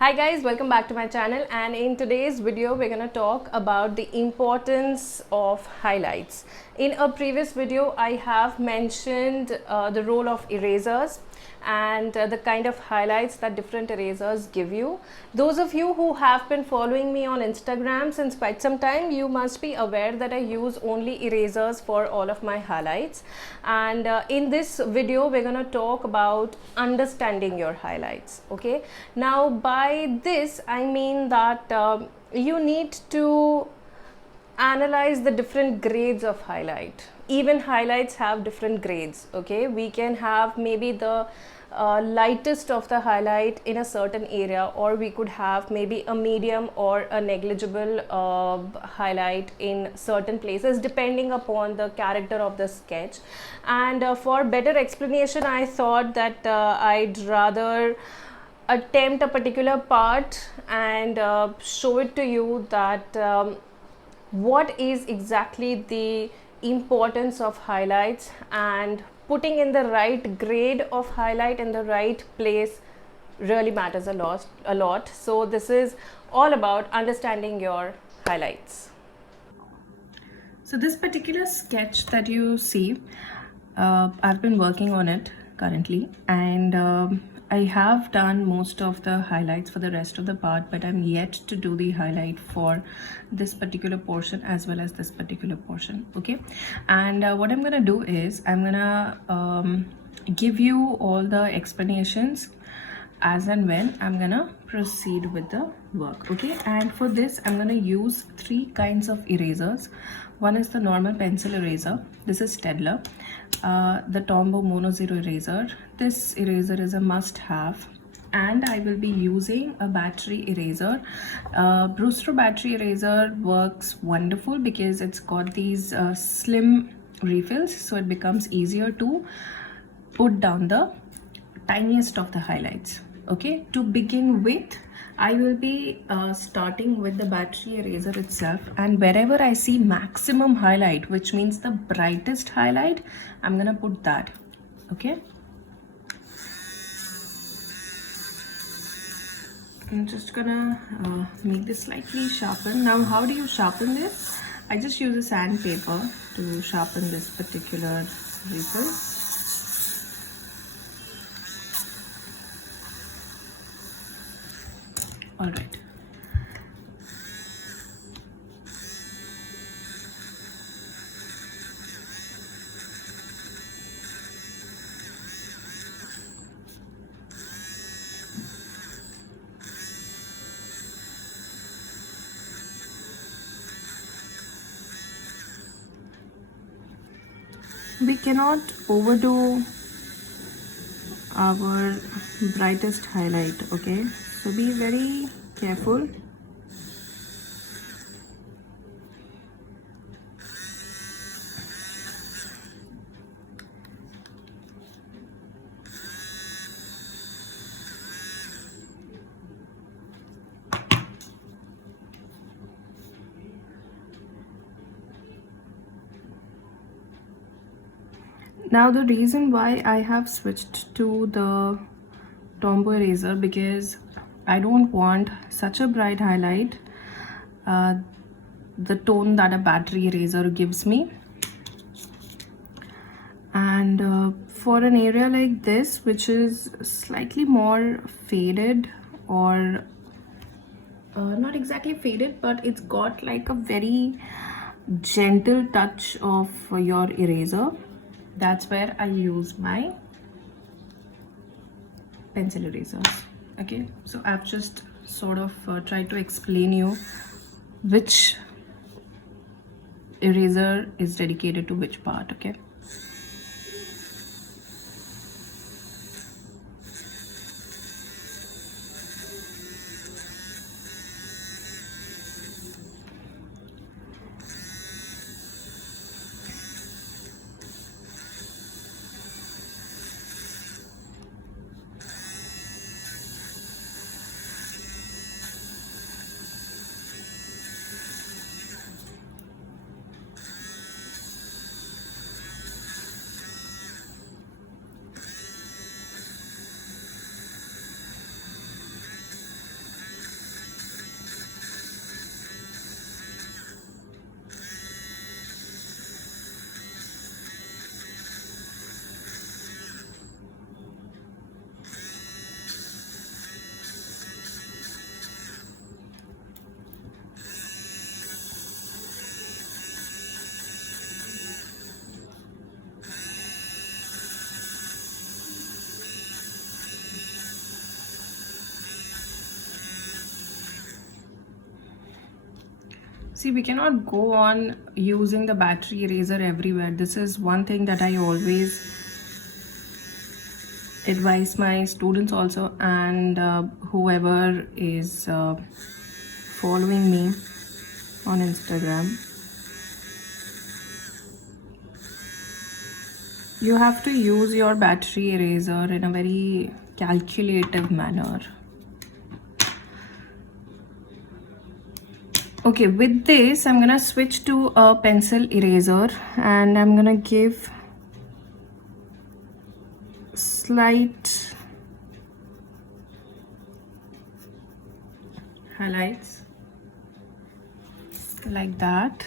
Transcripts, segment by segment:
Hi guys, welcome back to my channel, and in today's video we're going to talk about the importance of highlights. In a previous video I have mentioned the role of erasers and the kind of highlights that different erasers give you. Those of you who have been following me on Instagram since quite some time, you must be aware that I use only erasers for all of my highlights, and in this video we're going to talk about understanding your highlights. Okay, now by this I mean that you need to analyze the different grades of highlight. Even highlights have different grades. Okay, we can have maybe the lightest of the highlight in a certain area, or we could have maybe a medium or a negligible highlight in certain places depending upon the character of the sketch. And for better explanation I thought that I'd rather attempt a particular part and show it to you that what is exactly the importance of highlights, and putting in the right grade of highlight in the right place really matters a lot. So this is all about understanding your highlights. So this particular sketch that you see, I've been working on it currently, and I have done most of the highlights for the rest of the part, but I'm yet to do the highlight for this particular portion as well as this particular portion. Okay, and what I'm gonna do is I'm gonna give you all the explanations as and when I'm gonna proceed with the work. Okay, and for this I'm gonna use three kinds of erasers. One is the normal pencil eraser. This is Staedtler. The Tombow Mono Zero eraser. This eraser is a must-have. And I will be using a battery eraser. Brewster battery eraser works wonderful because it's got these slim refills, so it becomes easier to put down the tiniest of the highlights. Okay, to begin with I will be starting with the battery eraser itself, and wherever I see maximum highlight, which means the brightest highlight, I'm gonna put that. Okay, I'm just gonna make this slightly sharpen. Now how do you sharpen this? I just use a sandpaper to sharpen this particular refill. All right. We cannot overdo our brightest highlight. Okay, so be very careful. Now the reason why I have switched to the Tombow eraser, because I don't want such a bright highlight, the tone that a battery eraser gives me. And for an area like this, which is slightly more faded, or not exactly faded, but it's got like a very gentle touch of your eraser, that's where I use my pencil erasers. Okay, so I've just sort of tried to explain you which eraser is dedicated to which part. Okay, See, we cannot go on using the battery eraser everywhere. This is one thing that I always advise my students also, and whoever is following me on Instagram. You have to use your battery eraser in a very calculative manner. Okay, with this, I'm gonna switch to a pencil eraser and I'm gonna give slight highlights like that.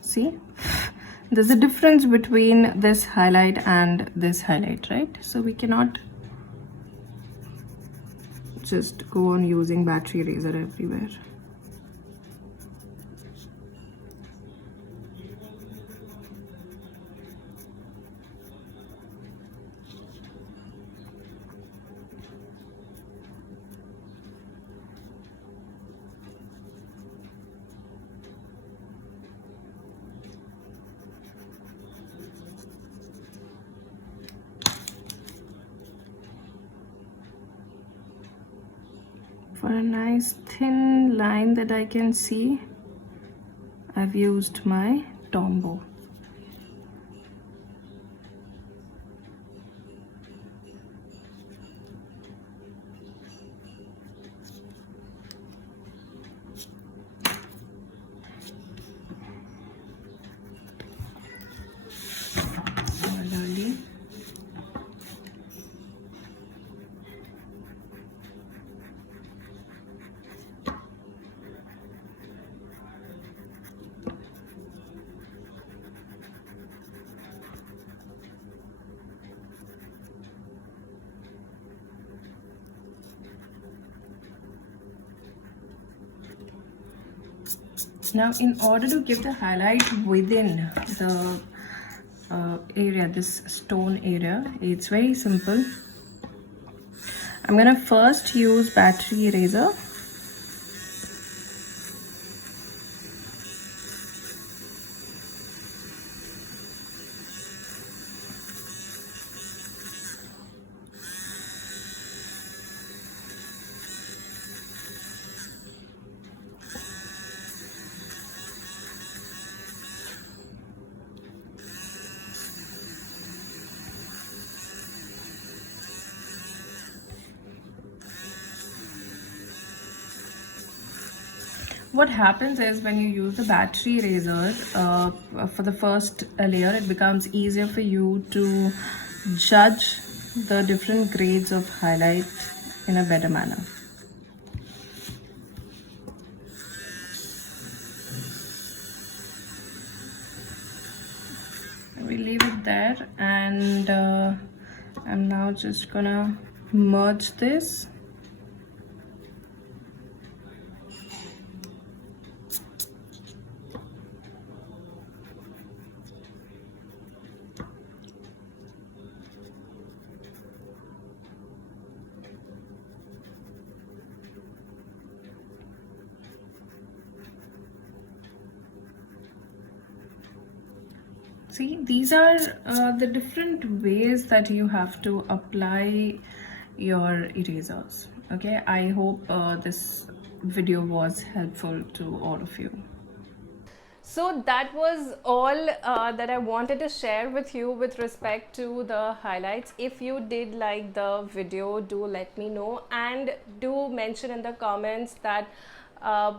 See? There's a difference between this highlight and this highlight, right? So we cannot just go on using battery eraser everywhere. For a nice thin line that I can see, I've used my Tombow. Similarly, now in order to give the highlight within the area, this stone area, it's very simple. I'm gonna first use battery eraser. What happens is when you use the battery eraser for the first layer, it becomes easier for you to judge the different grades of highlight in a better manner. We leave it there, and I'm now just gonna merge this. See, these are the different ways that you have to apply your erasers. Okay, I hope this video was helpful to all of you. So that was all that I wanted to share with you with respect to the highlights. If you did like the video, do let me know, and do mention in the comments that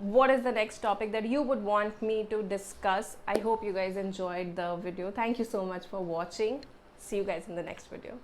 what is the next topic that you would want me to discuss. I hope you guys enjoyed the video. Thank you so much for watching. See you guys in the next video.